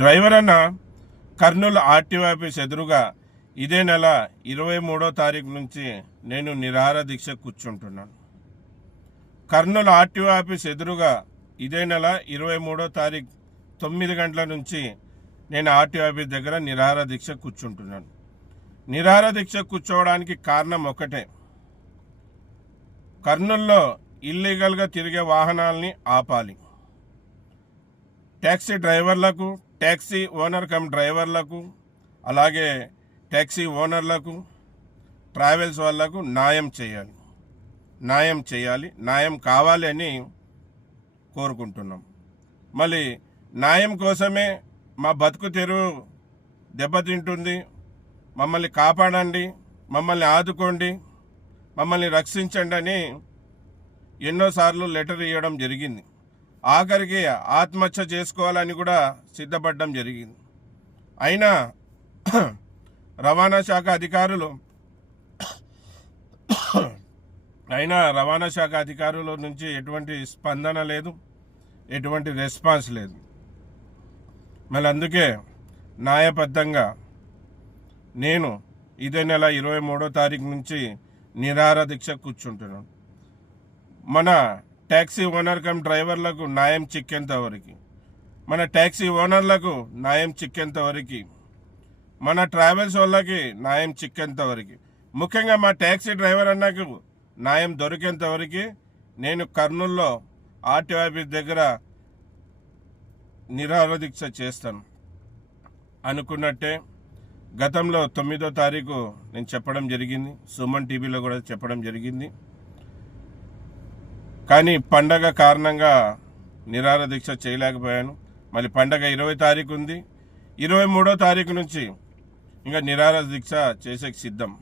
Driver అన్న Kurnool RTO office ఎదురుగా ఇదే నెల 23వ తారీఖు నుంచి నేను నిరాహార దీక్ష కూర్చుంటున్నాను. కర్నూలు ఆర్టీఓ ఆఫీస్ ఎదురుగా ఇదే నెల 23వ తారీఖు 9 గంటల నుంచి నేను ఆర్టీఓ ఆఫీస్ దగ్గర నిరాహార దీక్ష కూర్చుంటున్నాను. నిరాహార దీక్ష కూర్చోవడానికి కారణం ఒకటే, కర్నూలులో ఇల్లీగల్గా తిరిగే వాహనాల్ని ఆపాలి. ట్యాక్సీ డ్రైవర్లకు, ట్యాక్సీ ఓనర్ కమ్ డ్రైవర్లకు, అలాగే ట్యాక్సీ ఓనర్లకు, ట్రావెల్స్ వాళ్ళకు న్యాయం చేయాలి, న్యాయం కావాలి అని కోరుకుంటున్నాం. మళ్ళీ న్యాయం కోసమే మా బతుకు తెరువు దెబ్బతింటుంది, మమ్మల్ని కాపాడండి, మమ్మల్ని ఆదుకోండి, మమ్మల్ని రక్షించండి అని ఎన్నోసార్లు లెటర్ ఇవ్వడం జరిగింది. ఆఖరికి ఆత్మహత్య చేసుకోవాలని కూడా సిద్ధపడడం జరిగింది. అయినా రవాణా శాఖ అధికారుల నుంచి ఎటువంటి స్పందన లేదు, ఎటువంటి రెస్పాన్స్ లేదు. మళ్ళీ అందుకే న్యాయబద్ధంగా నేను ఇదే నెల 23వ తారీఖు నుంచి నిరాహార దీక్ష కూర్చుంటున్నాను. మన ట్యాక్సీ ఓనర్ కమ్ డ్రైవర్లకు న్యాయం చిక్కేంత వరకు, మన ట్యాక్సీ ఓనర్లకు న్యాయం చిక్కేంత వరకు, మన ట్రావెల్స్ వాళ్ళకి న్యాయం చిక్కేంత వరకు, ముఖ్యంగా మా ట్యాక్సీ డ్రైవర్ అన్నకు న్యాయం దొరికేంత వరకు నేను కర్నూలులో ఆర్టీఓ ఆఫీస్ దగ్గర నిరాహార దీక్ష చేస్తాను. అనుకున్నట్టే గతంలో 9వ తారీఖు నేను చెప్పడం జరిగింది, సుమన్ టీవీలో కూడా చెప్పడం జరిగింది. కానీ పండగ కారణంగా నిరాహార దీక్ష చేయలేకపోయాను. మళ్ళీ పండగ 20 తారీఖు ఉంది. 23వ తారీఖు నుంచి ఇంకా నిరాహార దీక్ష చేసే సిద్ధం.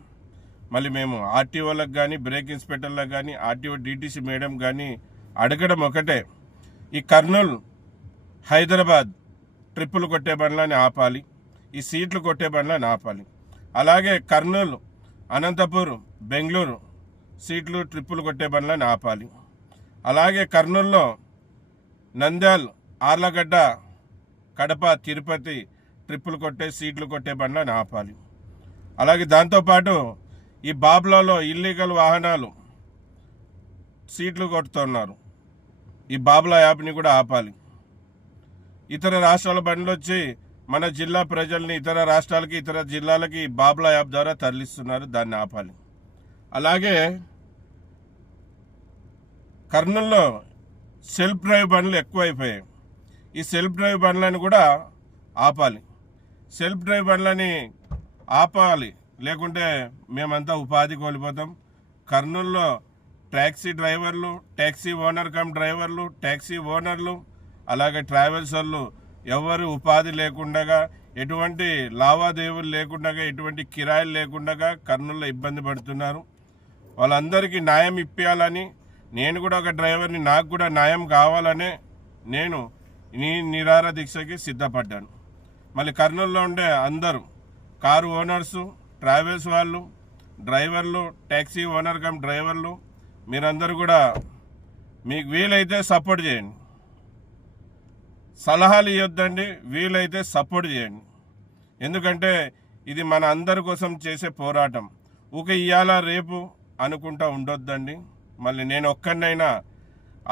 మళ్ళీ మేము ఆర్టీఓలకు కానీ, బ్రేక్ ఇన్స్పెక్టర్లకు కానీ, ఆర్టీఓ డీటీసీ మేడం కానీ అడగడం ఒకటే, ఈ కర్నూలు హైదరాబాద్ ట్రిప్పులు కొట్టే బండ్లని ఆపాలి, ఈ సీట్లు కొట్టే బండ్లని ఆపాలి. అలాగే కర్నూలు అనంతపూర్ బెంగళూరు సీట్లు ట్రిప్పులు కొట్టే బండ్లని ఆపాలి. అలాగే కర్నూలులో నంద్యాల్, ఆర్లగడ్డ, కడప, తిరుపతి ట్రిప్పులు కొట్టే సీట్లు కొట్టే బండ్లని ఆపాలి. అలాగే దాంతోపాటు ఈ బాబ్లాలో ఇల్లీగల్ వాహనాలు సీట్లు కొడుతున్నారు, ఈ బాబ్లా యాప్ని కూడా ఆపాలి. ఇతర రాష్ట్రాల బండ్లు వచ్చి మన జిల్లా ప్రజల్ని ఇతర రాష్ట్రాలకి, ఇతర జిల్లాలకి బాబ్లా యాప్ ద్వారా తరలిస్తున్నారు, దాన్ని ఆపాలి. అలాగే కర్నూలులో సెల్ఫ్ డ్రైవ్ బండ్లు ఎక్కువైపోయాయి, ఈ సెల్ఫ్ డ్రైవ్ బండ్లను కూడా ఆపాలి. సెల్ఫ్ డ్రైవ్ బండ్లని ఆపాలి, లేకుంటే మేమంతా ఉపాధి కోల్పోతాం. కర్నూలులో ట్యాక్సీ డ్రైవర్లు, ట్యాక్సీ ఓనర్ కమ్ డ్రైవర్లు, ట్యాక్సీ ఓనర్లు, అలాగే ట్రావెల్స్ వాళ్ళు ఎవరు ఉపాధి లేకుండా, ఎటువంటి లావాదేవీలు లేకుండా, ఎటువంటి కిరాయిలు లేకుండా కర్నూలులో ఇబ్బంది పడుతున్నారు. వాళ్ళందరికీ న్యాయం ఇప్పించాలని, నేను కూడా ఒక డ్రైవర్ని, నాకు కూడా న్యాయం కావాలనే నేను నిరాహార దీక్షకి సిద్ధపడ్డాను. మళ్ళీ కర్నూలులో ఉండే అందరూ కారు ఓనర్సు, ట్రావెల్స్ వాళ్ళు, డ్రైవర్లు, ట్యాక్సీ ఓనర్ కమ్ డ్రైవర్లు, మీరందరూ కూడా మీకు వీలైతే సపోర్ట్ చేయండి, సలహాలు ఇవ్వద్దండి, వీలైతే సపోర్ట్ చేయండి. ఎందుకంటే ఇది మన అందరి కోసం చేసే పోరాటం. ఇవాళ రేపు అనుకుంటా ఉండొద్దండి. మళ్ళీ నేను ఒక్కనైనా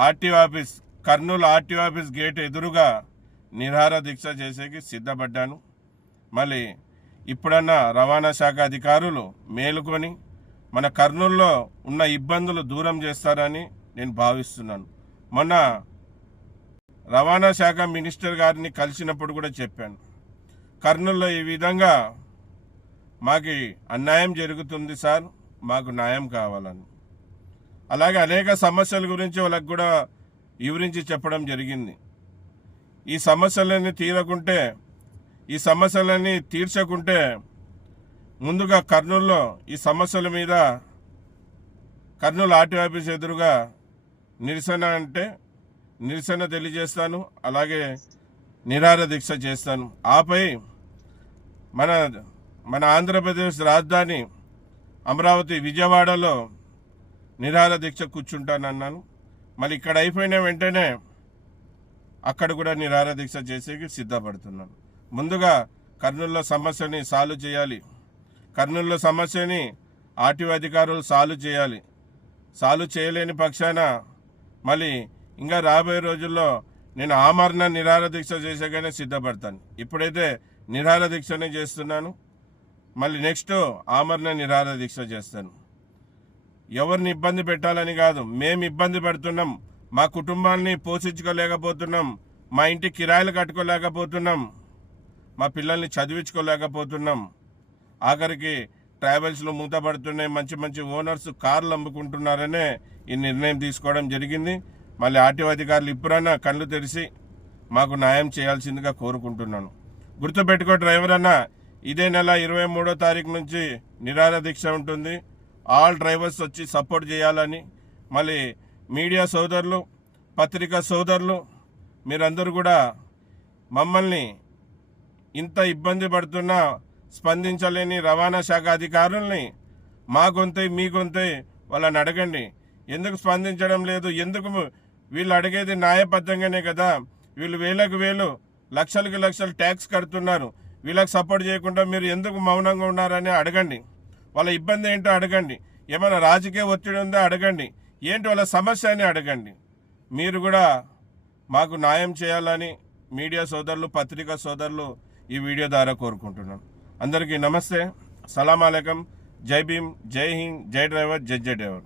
RTO office, Kurnool RTO office gate ఎదురుగా నిరాహార దీక్ష చేసేకి సిద్ధపడ్డాను. మళ్ళీ ఇప్పుడన్నా రవాణా శాఖ అధికారులు మేలుకొని మన కర్నూలులో ఉన్న ఇబ్బందులు దూరం చేస్తారని నేను భావిస్తున్నాను. మొన్న రవాణా శాఖ మినిస్టర్ గారిని కలిసినప్పుడు కూడా చెప్పాను, కర్నూలులో ఈ విధంగా మాకు అన్యాయం జరుగుతుంది సార్, మాకు న్యాయం కావాలని. అలాగే అనేక సమస్యల గురించి వాళ్ళకు కూడా వివరించి చెప్పడం జరిగింది. ఈ సమస్యలన్నీ తీర్చకుంటే ముందుగా కర్నూలులో ఈ సమస్యల మీద కర్నూలు ఆర్టీఓ ఆఫీస్ ఎదురుగా నిరసన తెలియజేస్తాను, అలాగే నిరాహార దీక్ష చేస్తాను. ఆపై మన ఆంధ్రప్రదేశ్ రాజధాని అమరావతి, విజయవాడలో నిరాహార దీక్ష కూర్చుంటానన్నాను. మళ్ళీ ఇక్కడ అయిపోయిన వెంటనే అక్కడ కూడా నిరాహార దీక్ష చేసేకి సిద్ధపడుతున్నాను. ముందుగా కర్నూలులో సమస్యని సాల్వ్ చేయాలి. కర్నూలులో సమస్యని ఆర్టీఓ అధికారులు సాల్వ్ చేయాలి. సాల్వ్ చేయలేని పక్షాన మళ్ళీ ఇంకా రాబోయే రోజుల్లో నేను ఆమరణ నిరాహార దీక్ష చేసేగానే సిద్ధపడతాను. ఇప్పుడైతే నిరాహార దీక్షనే చేస్తున్నాను. మళ్ళీ నెక్స్ట్ ఆమరణ నిరాహార దీక్ష చేస్తాను. ఎవరిని ఇబ్బంది పెట్టాలని కాదు, మేము ఇబ్బంది పెడుతున్నాం. మా కుటుంబాన్ని పోషించుకోలేకపోతున్నాం, మా ఇంటి కిరాయిలు కట్టుకోలేకపోతున్నాం, మా పిల్లల్ని చదివించుకోలేకపోతున్నాం. ఆఖరికి ట్రావెల్స్లో మూతపడుతున్నాయి, మంచి మంచి ఓనర్స్ కార్లు అమ్ముకుంటున్నారనే ఈ నిర్ణయం తీసుకోవడం జరిగింది. మళ్ళీ ఆర్టీఓ అధికారులు ఇప్పుడన్నా కళ్ళు తెరిచి మాకు న్యాయం చేయాల్సిందిగా కోరుకుంటున్నాను. గుర్తుపెట్టుకో డ్రైవర్ అన్న, ఇదే నెల 23వ తారీఖు నుంచి నిరాహార దీక్ష ఉంటుంది. ఆల్ డ్రైవర్స్ వచ్చి సపోర్ట్ చేయాలని, మళ్ళీ మీడియా సోదరులు, పత్రికా సోదరులు మీరందరూ కూడా మమ్మల్ని ఇంత ఇబ్బంది పడుతున్నా స్పందించలేని రవాణా శాఖ అధికారుల్ని మా గొంతై మీ గొంతై వాళ్ళని అడగండి. ఎందుకు స్పందించడం లేదు? ఎందుకు వీళ్ళు అడిగేది న్యాయబద్ధంగానే కదా. వీళ్ళు వేలకు వేలు లక్షలకు లక్షలు ట్యాక్స్ కడుతున్నారు. వీళ్ళకి సపోర్ట్ చేయకుండా మీరు ఎందుకు మౌనంగా ఉన్నారని అడగండి. వాళ్ళ ఇబ్బంది ఏంటో అడగండి. ఏమైనా రాజకీయ ఒత్తిడి ఉందో అడగండి. ఏంటి వాళ్ళ సమస్య అని అడగండి. మీరు కూడా మాకు న్యాయం చేయాలని మీడియా సోదరులు, పత్రికా సోదరులు ఈ వీడియో ద్వారా కోరుకుంటున్నాను. అందరికీ నమస్తే, సలాం అలైకుం, జై భీమ్, జై హింద్, జై డ్రైవర్, జై డ్రైవర్.